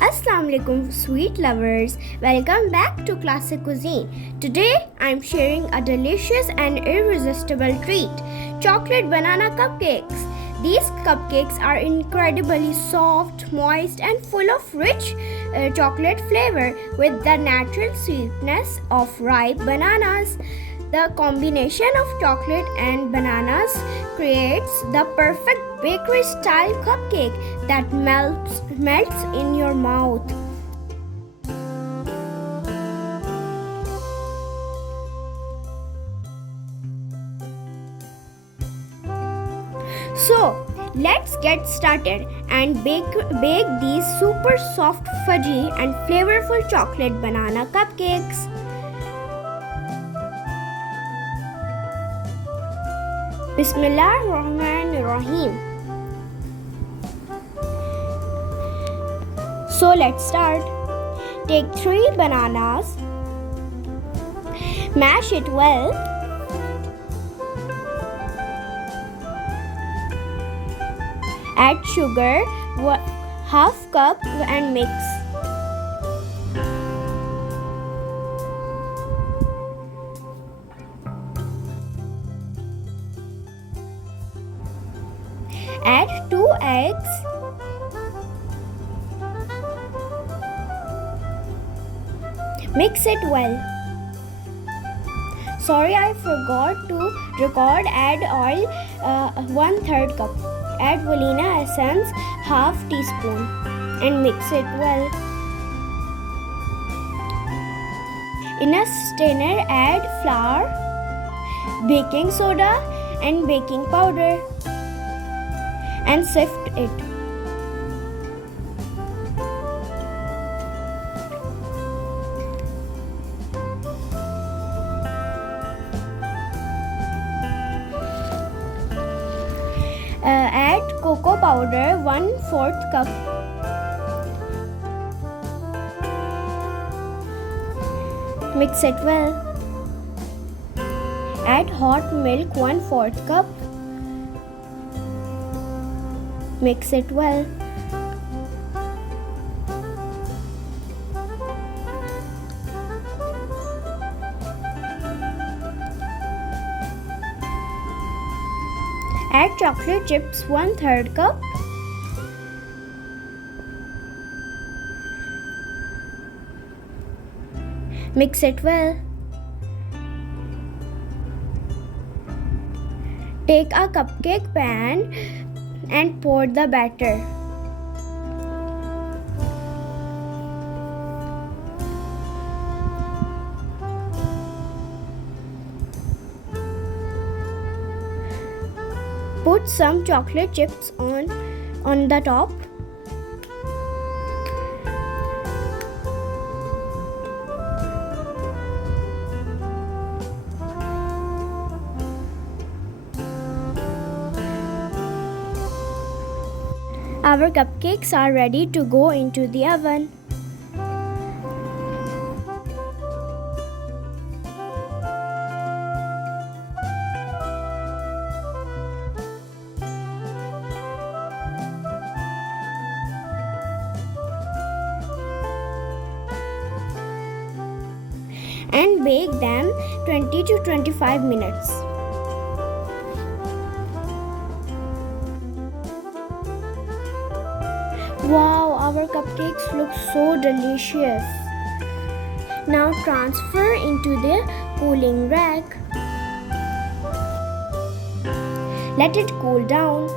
Assalamu alaikum, sweet lovers. Welcome back to Classic Cuisine. Today I'm sharing a delicious and irresistible treat, chocolate banana cupcakes. These cupcakes are incredibly soft, moist, and full of rich chocolate flavor with the natural sweetness of ripe bananas. The combination of chocolate and bananas creates the perfect bakery style cupcake that melts in your mouth. So, let's get started and bake these super soft, fudgy, and flavorful chocolate banana cupcakes. Bismillahirrahmanirrahim. So let's start. Take 3 bananas, mash it well, add sugar, half cup and mix. Add 2 eggs, mix it well. Sorry, I forgot to record. Add oil 1/3 cup. Add vanilla essence half teaspoon and mix it well. In a strainer, add flour, baking soda and baking powder and sift it. Add cocoa powder 1/4 cup. Mix it well. Add hot milk 1/4 cup. Mix it well. Add chocolate chips 1/3 cup. Mix it well. Take a cupcake pan and pour the batter. Put some chocolate chips on the top. Our cupcakes are ready to go into the oven. And bake them 20 to 25 minutes. Wow, our cupcakes look so delicious. Now transfer into the cooling rack. Let it cool down.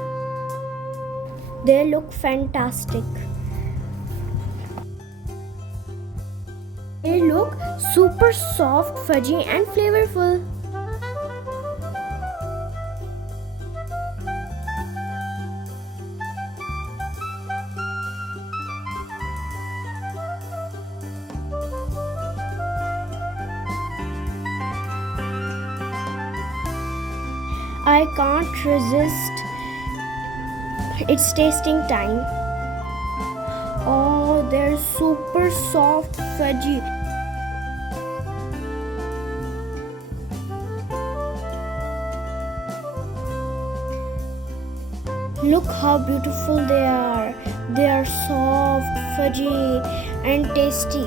They look fantastic. They look super soft, fudgy, and flavorful. I can't resist. It's tasting time. Oh, they're super soft, fudgy. Look how beautiful they are. They are soft, fudgy, and tasty.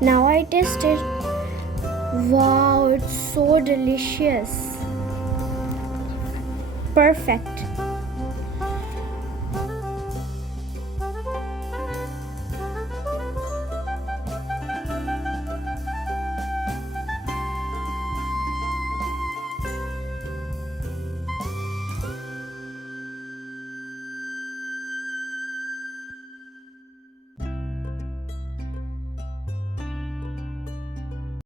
Now I taste it. Wow, it's so delicious. Perfect.